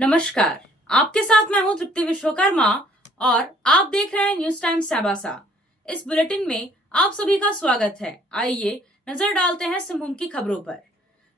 नमस्कार, आपके साथ मैं हूं तृप्ति विश्वकर्मा और आप देख रहे हैं न्यूज टाइम साबासा। इस बुलेटिन में आप सभी का स्वागत है। आइए नजर डालते हैं सिंहभूम की खबरों पर।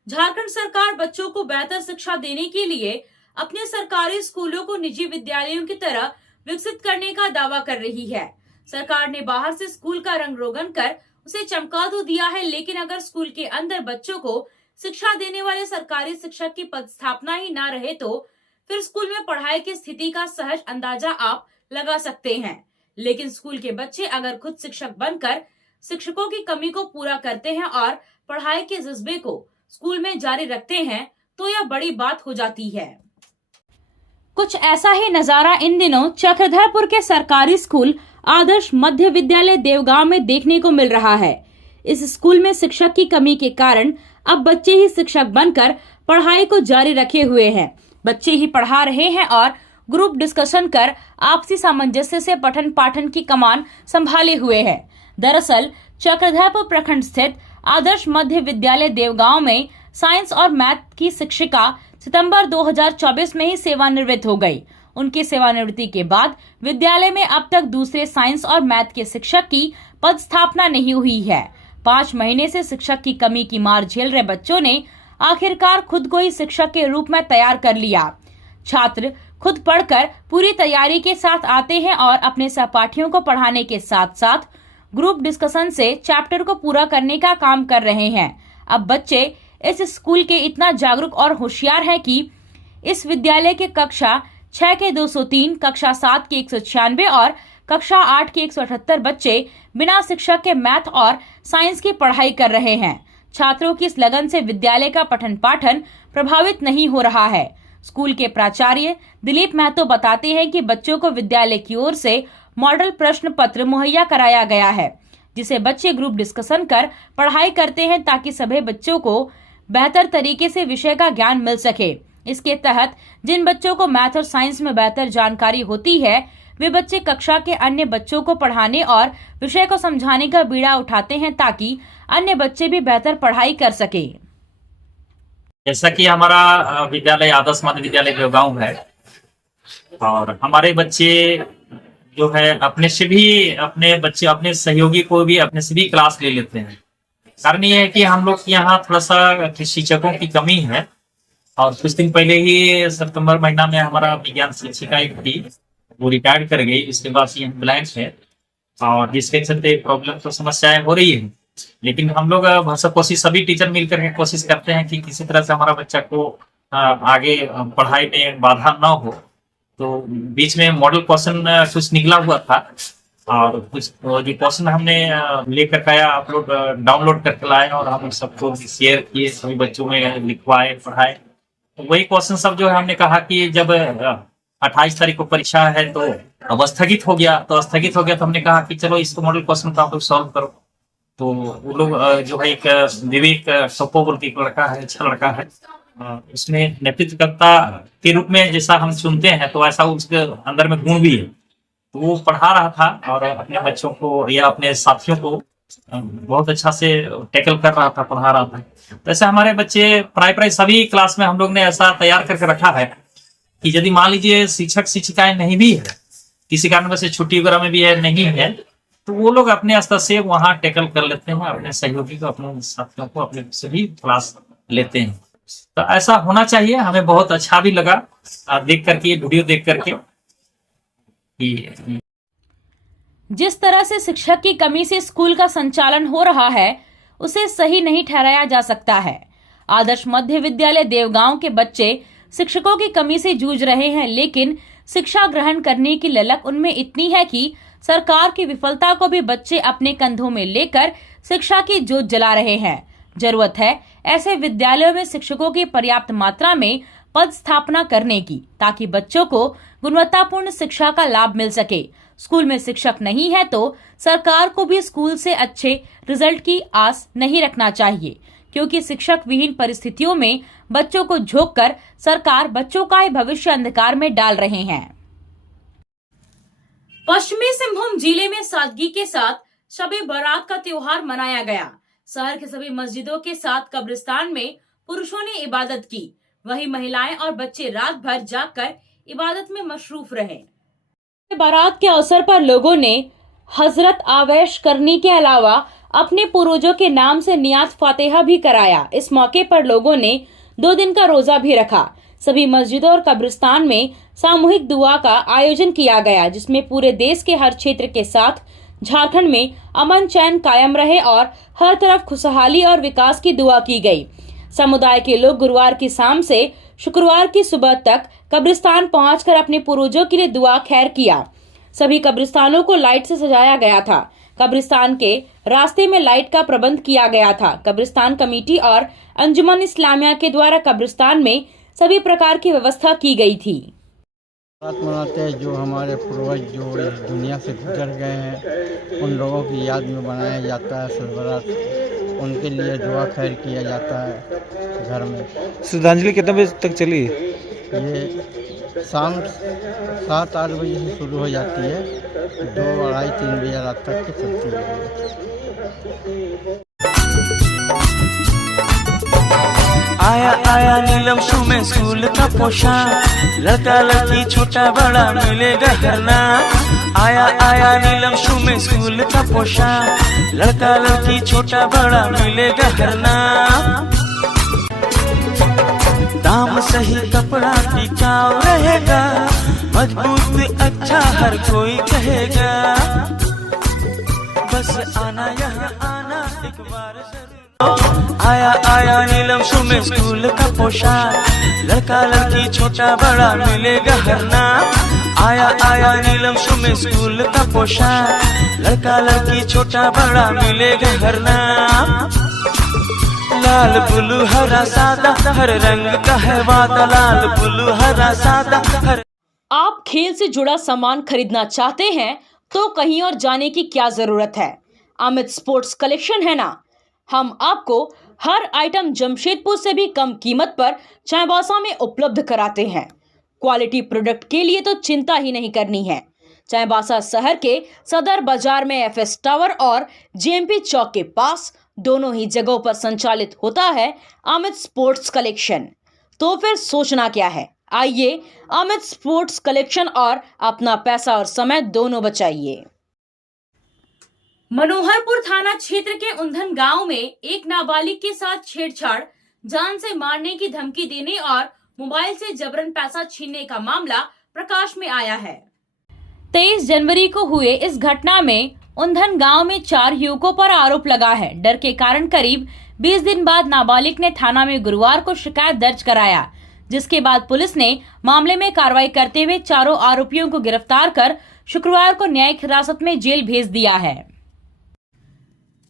झारखंड सरकार बच्चों को बेहतर शिक्षा देने के लिए अपने सरकारी स्कूलों को निजी विद्यालयों की तरह विकसित करने का दावा कर रही है। सरकार ने बाहर से स्कूल का रंग रोगन कर उसे चमका तो दिया है, लेकिन अगर स्कूल के अंदर बच्चों को शिक्षा देने वाले सरकारी शिक्षक की पदस्थापना ही न रहे तो फिर स्कूल में पढ़ाई की स्थिति का सहज अंदाजा आप लगा सकते हैं। लेकिन स्कूल के बच्चे अगर खुद शिक्षक बनकर शिक्षकों की कमी को पूरा करते हैं और पढ़ाई के जज्बे को स्कूल में जारी रखते हैं तो यह बड़ी बात हो जाती है। कुछ ऐसा ही नजारा इन दिनों चक्रधरपुर के सरकारी स्कूल आदर्श मध्य विद्यालय देवगांव में देखने को मिल रहा है। इस स्कूल में शिक्षक की कमी के कारण अब बच्चे ही शिक्षक बनकर पढ़ाई को जारी रखे हुए हैं। बच्चे ही पढ़ा रहे हैं और ग्रुप डिस्कशन कर आपसी सामंजस्य से पठन पाठन की कमान संभाले हुए हैं। दरअसल चक्रधरपुर प्रखंड स्थित आदर्श मध्य विद्यालय देवगांव में साइंस और मैथ की शिक्षिका सितंबर 2024 में ही सेवानिवृत्त हो गई। उनकी सेवानिवृत्ति के बाद विद्यालय में अब तक दूसरे साइंस और मैथ के शिक्षक की पद स्थापना नहीं हुई है। 5 महीने से शिक्षक की कमी की मार झेल रहे बच्चों ने आखिरकार खुद को ही शिक्षक के रूप में तैयार कर लिया। छात्र खुद पढ़कर पूरी तैयारी के साथ आते हैं और अपने सहपाठियों को पढ़ाने के साथ साथ ग्रुप डिस्कशन से चैप्टर को पूरा करने का काम कर रहे हैं। अब बच्चे इस स्कूल के इतना जागरूक और होशियार हैं कि इस विद्यालय के कक्षा 6 के 203, कक्षा 7 के 196 और कक्षा 8 के 178 बच्चे बिना शिक्षक के मैथ और साइंस की पढ़ाई कर रहे हैं। छात्रों की इस लगन से विद्यालय का पठन पाठन प्रभावित नहीं हो रहा है। स्कूल के प्राचार्य दिलीप महतो बताते हैं कि बच्चों को विद्यालय की ओर से मॉडल प्रश्न पत्र मुहैया कराया गया है, जिसे बच्चे ग्रुप डिस्कशन कर पढ़ाई करते हैं ताकि सभी बच्चों को बेहतर तरीके से विषय का ज्ञान मिल सके। इसके तहत जिन बच्चों को मैथ और साइंस में बेहतर जानकारी होती है वे बच्चे कक्षा के अन्य बच्चों को पढ़ाने और विषय को समझाने का बीड़ा उठाते हैं ताकि अन्य बच्चे भी बेहतर पढ़ाई कर सके। जैसा कि हमारा विद्यालय आदर्श मध्य विद्यालय देवगांव है और हमारे बच्चे जो है अपने से भी अपने बच्चे अपने सहयोगी को भी अपने से भी क्लास ले लेते हैं। कारण ये है कि हम लोग यहाँ थोड़ा सा शिक्षकों की कमी है और कुछ दिन पहले ही सितंबर महीना में हमारा विज्ञान शिक्षिका एक थी, वो रिटायर्ड कर गई। इसके बाद ये ब्लैंक है और जिसके चलते प्रॉब्लम तो समस्याएं हो रही है। लेकिन हम लोग भाषा कोशिश सभी टीचर मिलकर के कोशिश करते हैं कि किसी तरह से हमारा बच्चा को आगे पढ़ाई में बाधा ना हो। तो बीच में मॉडल क्वेश्चन कुछ निकला हुआ था और कुछ जो क्वेश्चन हमने लेकर आया अपलोड डाउनलोड करके लाए और हम सबको शेयर किए, सभी बच्चों में लिखवाए पढ़ाए। तो वही क्वेश्चन सब जो है हमने कहा कि जब 28 तारीख को परीक्षा है तो अब स्थगित हो गया तो हमने कहा कि चलो इसको मॉडल क्वेश्चन का आप लोग सॉल्व करो। तो वो लोग जो है एक विवेक सप्पो बोल के एक लड़का है, अच्छा लड़का है, उसमें नेतृत्वकर्ता के रूप में जैसा हम चुनते हैं तो ऐसा उसके अंदर में गुण भी है। तो वो पढ़ा रहा था और अपने बच्चों को या अपने साथियों को बहुत अच्छा से टैकल कर रहा था, पढ़ा रहा था। तो ऐसे हमारे बच्चे प्राय सभी क्लास में हम लोग ने ऐसा तैयार करके रखा है कि यदि मान लीजिए शिक्षक शिक्षिकाएं नहीं भी है, किसी कारण से छुट्टी वगैरह में भी है नहीं है, तो वो लोग अपने स्तर से वहां टैकल कर लेते हैं, अपने सहयोगी को अपने साथियों को अपने से भी क्लास लेते हैं। तो ऐसा होना चाहिए। हमें बहुत अच्छा भी लगा देख करके, वीडियो देख करके। जिस तरह से शिक्षक की कमी से स्कूल का संचालन हो रहा है उसे सही नहीं ठहराया जा सकता है। आदर्श मध्य विद्यालय देवगांव के बच्चे शिक्षकों की कमी से जूझ रहे हैं, लेकिन शिक्षा ग्रहण करने की ललक उनमें इतनी है कि सरकार की विफलता को भी बच्चे अपने कंधों में लेकर शिक्षा की जोत जला रहे हैं। जरूरत है ऐसे विद्यालयों में शिक्षकों की पर्याप्त मात्रा में पद स्थापना करने की, ताकि बच्चों को गुणवत्तापूर्ण शिक्षा का लाभ मिल सके। स्कूल में शिक्षक नहीं है तो सरकार को भी स्कूल से अच्छे रिजल्ट की आस नहीं रखना चाहिए, क्योंकि शिक्षक विहीन परिस्थितियों में बच्चों को झोंक कर सरकार बच्चों का ही भविष्य अंधकार में डाल रहे हैं। पश्चिमी सिंहभूम जिले में सादगी के साथ शबे बारात का त्योहार मनाया गया। शहर के सभी मस्जिदों के साथ कब्रिस्तान में पुरुषों ने इबादत की। वहीं महिलाएं और बच्चे रात भर जागकर इबादत में मशरूफ रहे। बारात के अवसर पर लोगों ने हजरत आवेश करनी के अलावा अपने पूर्वजों के नाम से नियात फातिहा भी कराया। इस मौके पर लोगों ने 2 दिन का रोजा भी रखा। सभी मस्जिदों और कब्रिस्तान में सामूहिक दुआ का आयोजन किया गया, जिसमें पूरे देश के हर क्षेत्र के साथ झारखंड में अमन चैन कायम रहे और हर तरफ खुशहाली और विकास की दुआ की गई। समुदाय के लोग गुरुवार की शाम से शुक्रवार की सुबह तक कब्रिस्तान पहुंचकर अपने पूर्वजों के लिए दुआ खैर किया। सभी कब्रिस्तानों को लाइट से सजाया गया था। कब्रिस्तान के रास्ते में लाइट का प्रबंध किया गया था। कब्रिस्तान कमेटी और अंजुमन इस्लामिया के द्वारा कब्रिस्तान में सभी प्रकार की व्यवस्था की गई थी। बात मनाते हैं जो हमारे पूर्वज जो इस दुनिया से गुजर गए हैं, उन लोगों की याद में बनाया जाता है सरबरात। उनके लिए दुआ खैर किया जाता है घर में। श्रद्धांजलि कितने बजे तक चली? ये शाम 7-8 बजे से शुरू हो जाती है, 2, 2:30, 3 बजे रात तक की चलती है। आया आया नीलम शू में स्कूल का पोशाक, लड़का लड़की छोटा बड़ा मिलेगा हरना। आया आया नीलम शू में स्कूल का पोशाक, लड़का लड़की छोटा बड़ा मिलेगा हरना। दाम सही कपड़ा टिकाऊ रहेगा, मजबूत अच्छा हर कोई कहेगा। बस आना यहाँ आना एक बार जरूर। आया आया नीलम शू में स्कूल का पोशाक, लड़का लड़की छोटा बड़ा मिलेगा हरना। आया आया नीलम शू में स्कूल का पोशाक, लड़का लड़की छोटा बड़ा मिलेगा हरना। लाल ब्लू हरा सादा हर रंग का है वादा, लाल ब्लू हरा सादा हर। आप खेल से जुड़ा सामान खरीदना चाहते हैं तो कहीं और जाने की क्या जरूरत है। अमित स्पोर्ट्स कलेक्शन है ना। हम आपको हर आइटम जमशेदपुर से भी कम कीमत पर चाईबासा में उपलब्ध कराते हैं। क्वालिटी प्रोडक्ट के लिए तो चिंता ही नहीं करनी है। चाईबासा शहर के सदर बाजार में एफएस टावर और जेएमपी चौक के पास दोनों ही जगहों पर संचालित होता है अमित स्पोर्ट्स कलेक्शन। तो फिर सोचना क्या है, आइए अमित स्पोर्ट्स कलेक्शन और अपना पैसा और समय दोनों बचाइए। मनोहरपुर थाना क्षेत्र के उंधन गांव में एक नाबालिग के साथ छेड़छाड़, जान से मारने की धमकी देने और मोबाइल से जबरन पैसा छीनने का मामला प्रकाश में आया है। 23 जनवरी को हुए इस घटना में उंधन गांव में 4 युवकों पर आरोप लगा है। डर के कारण करीब 20 दिन बाद नाबालिग ने थाना में गुरुवार को शिकायत दर्ज कराया, जिसके बाद पुलिस ने मामले में कार्रवाई करते हुए चारों आरोपियों को गिरफ्तार कर शुक्रवार को न्यायिक हिरासत में जेल भेज दिया है।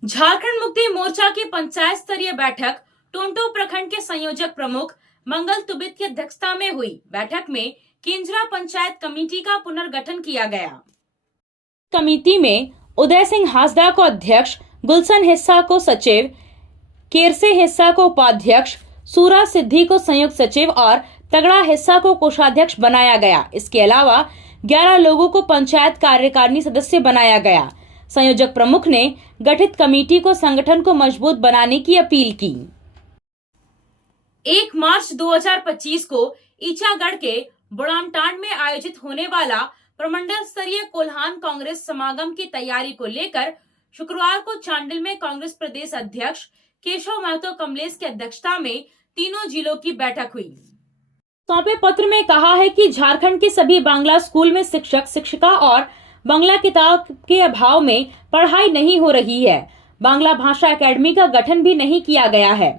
झारखंड मुक्ति मोर्चा की पंचायत स्तरीय बैठक टोंटो प्रखंड के संयोजक प्रमुख मंगल तुबित की अध्यक्षता में हुई। बैठक में केंजरा पंचायत कमेटी का पुनर्गठन किया गया। कमेटी में उदय सिंह हासदा को अध्यक्ष, गुलशन हिस्सा को सचिव, केरसे हिस्सा को उपाध्यक्ष, सूरा सिद्धि को संयुक्त सचिव और तगड़ा हिस्सा को कोषाध्यक्ष बनाया गया। इसके अलावा 11 लोगों को पंचायत कार्यकारिणी सदस्य बनाया गया। संयोजक प्रमुख ने गठित कमेटी को संगठन को मजबूत बनाने की अपील की। 1 मार्च 2025 को ईचागढ़ के बुढ़ामटांड में आयोजित होने वाला प्रमंडल स्तरीय कोल्हान कांग्रेस समागम की तैयारी को लेकर शुक्रवार को चांडिल में कांग्रेस प्रदेश अध्यक्ष केशव महतो कमलेश की अध्यक्षता में तीनों जिलों की बैठक हुई। सौंपे पत्र में कहा है कि झारखंड के सभी बांग्ला स्कूल में शिक्षक शिक्षिका और बांग्ला किताब के अभाव में पढ़ाई नहीं हो रही है। बांग्ला भाषा एकेडमी का गठन भी नहीं किया गया है।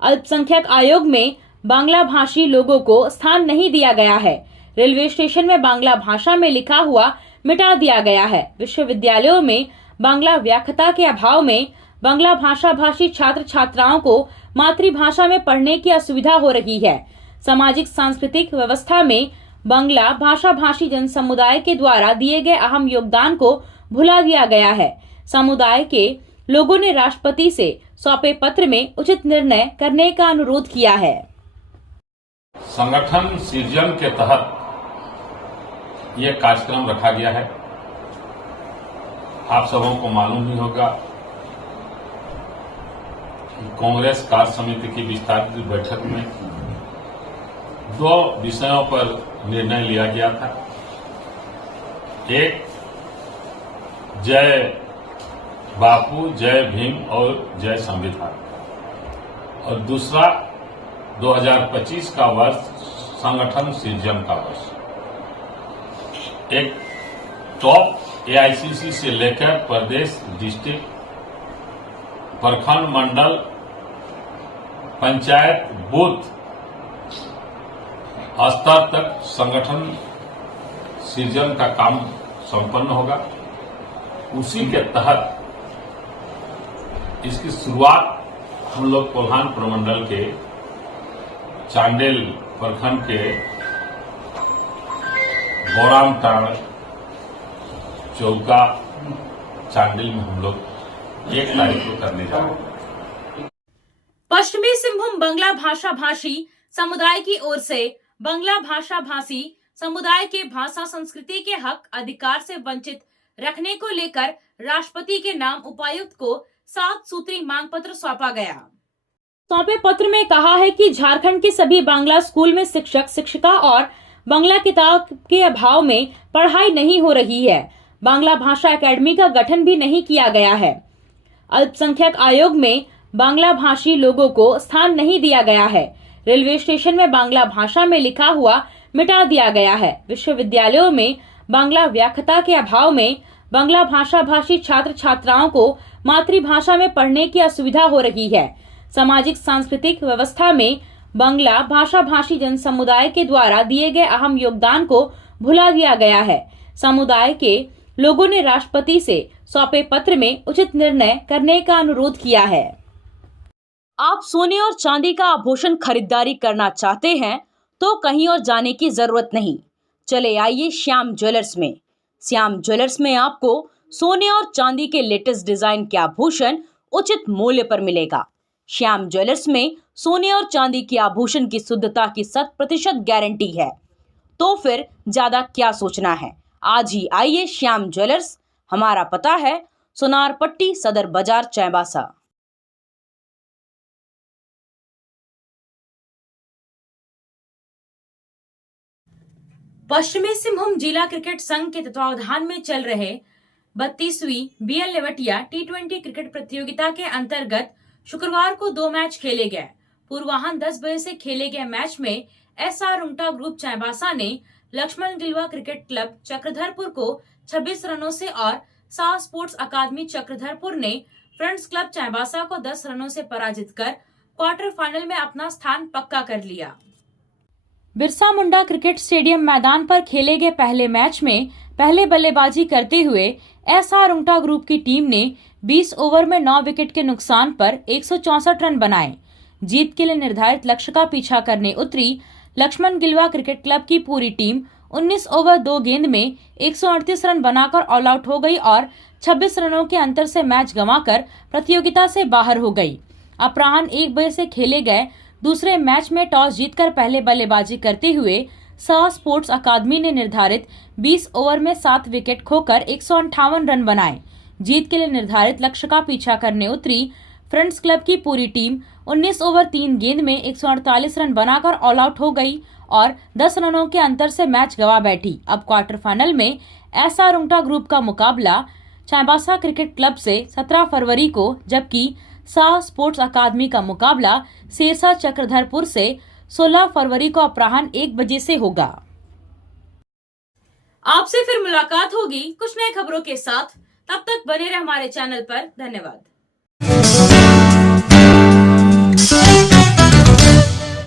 अल्पसंख्यक आयोग में बांग्ला भाषी लोगों को स्थान नहीं दिया गया है। रेलवे स्टेशन में बांग्ला भाषा में लिखा हुआ मिटा दिया गया है। विश्वविद्यालयों में बांग्ला व्याख्याता के अभाव में बांग्ला भाषा भाषी छात्र छात्राओं को मातृभाषा में पढ़ने की असुविधा हो रही है। सामाजिक सांस्कृतिक व्यवस्था में बांग्ला भाषा भाषी जन समुदाय के द्वारा दिए गए अहम योगदान को भुला दिया गया है। समुदाय के लोगों ने राष्ट्रपति से सौंपे पत्र में उचित निर्णय करने का अनुरोध किया है। संगठन सृजन के तहत यह कार्यक्रम रखा गया है। आप सबों को मालूम ही होगा कि कांग्रेस कार्य समिति की विस्तारित बैठक में दो विषयों पर निर्णय लिया गया था। एक, जय बापू, जय भीम और जय संविधान, और दूसरा 2025 का वर्ष संगठन सृजन का वर्ष। एक टॉप एआईसीसी से लेकर प्रदेश, डिस्ट्रिक्ट, प्रखंड, मंडल, पंचायत, बूथ स्तर तक संगठन सृजन का काम संपन्न होगा। उसी के तहत इसकी शुरुआत हम लोग कोल्हान प्रमंडल के चांडेल प्रखंड के बोरामटाड़ चौका चांडिल में हम लोग 1 तारीख को करने जा रहे हैं। पश्चिमी सिंहभूम बंगला भाषा भाषी समुदाय की ओर से बंगला भाषा भाषी समुदाय के भाषा संस्कृति के हक अधिकार से वंचित रखने को लेकर राष्ट्रपति के नाम उपायुक्त को 7 सूत्री मांग पत्र सौंपा गया। सौंपे पत्र में कहा है कि झारखंड के सभी बांग्ला स्कूल में शिक्षक शिक्षिका और बांग्ला किताब के अभाव में पढ़ाई नहीं हो रही है। बांग्ला भाषा एकेडमी का गठन भी नहीं किया गया है। अल्पसंख्यक आयोग में बांग्ला भाषी लोगों को स्थान नहीं दिया गया है। रेलवे स्टेशन में बांग्ला भाषा में लिखा हुआ मिटा दिया गया है। विश्वविद्यालयों में बांग्ला व्याख्याता के अभाव में बांग्ला भाषा भाषी छात्र छात्राओं को मातृभाषा में पढ़ने की असुविधा हो रही है। सामाजिक सांस्कृतिक व्यवस्था में बांग्ला भाषा भाषी जन समुदाय के द्वारा दिए गए अहम योगदान को भुला दिया गया है। समुदाय के लोगों ने राष्ट्रपति से सौंपे पत्र में उचित निर्णय करने का अनुरोध किया है। आप सोने और चांदी का आभूषण खरीदारी करना चाहते हैं तो कहीं और जाने की जरूरत नहीं। चले आइए श्याम ज्वेलर्स में। श्याम ज्वेलर्स में आपको सोने और चांदी के लेटेस्ट डिजाइन के आभूषण उचित मूल्य पर मिलेगा। श्याम ज्वेलर्स में सोने और चांदी के आभूषण की शुद्धता की 100% गारंटी है। तो फिर ज्यादा क्या सोचना है, आज ही आइए श्याम ज्वेलर्स। हमारा पता है सोनारपट्टी, सदर बाजार, चाईबासा। पश्चिमी सिंहभूम जिला क्रिकेट संघ के तत्वावधान में चल रहे 32वीं बीएल लेवटिया T20 क्रिकेट प्रतियोगिता के अंतर्गत शुक्रवार को 2 मैच खेले गए। पूर्वाह्न 10 बजे से खेले गए मैच में SR रुंगटा ग्रुप चाईबासा ने लक्ष्मण गिलवा क्रिकेट क्लब चक्रधरपुर को 26 रनों से और साह स्पोर्ट्स अकादमी चक्रधरपुर ने फ्रेंड्स क्लब चाईबासा को 10 रनों से पराजित कर क्वार्टर फाइनल में अपना स्थान पक्का कर लिया। बिरसा मुंडा क्रिकेट स्टेडियम मैदान पर खेले गए पहले मैच में पहले बल्लेबाजी करते हुए SR रुंगटा ग्रुप की टीम ने 20 ओवर में 9 विकेट के नुकसान पर 164 रन बनाए। जीत के लिए निर्धारित लक्ष्य का पीछा करने उतरी लक्ष्मण गिलवा क्रिकेट क्लब की पूरी टीम 19 ओवर 2 गेंद में 138 रन बनाकर ऑल आउट हो गई और 26 रनों के अंतर से मैच गंवाकर प्रतियोगिता से बाहर हो गई। अपराह्न 1 बजे से खेले गए दूसरे मैच में टॉस जीतकर पहले बल्लेबाजी करते हुए साह स्पोर्ट्स अकादमी ने निर्धारित 20 ओवर में 7 विकेट खोकर 158 रन बनाए। जीत के लिए निर्धारित लक्ष्य का पीछा करने उतरी फ्रेंड्स क्लब की पूरी टीम 19 ओवर 3 गेंद में 148 रन बनाकर ऑल आउट हो गई और 10 रनों के अंतर से मैच गंवा बैठी। अब क्वार्टर फाइनल में SR रुंगटा ग्रुप का मुकाबला चाईबासा क्रिकेट क्लब से 17 फरवरी को, जबकि साह स्पोर्ट्स अकादमी का मुकाबला सेरसा चक्रधरपुर से 16 फरवरी को अपराह्न 1 बजे से होगा। आपसे फिर मुलाकात होगी कुछ नई खबरों के साथ। तब तक बने रहे हमारे चैनल पर। धन्यवाद।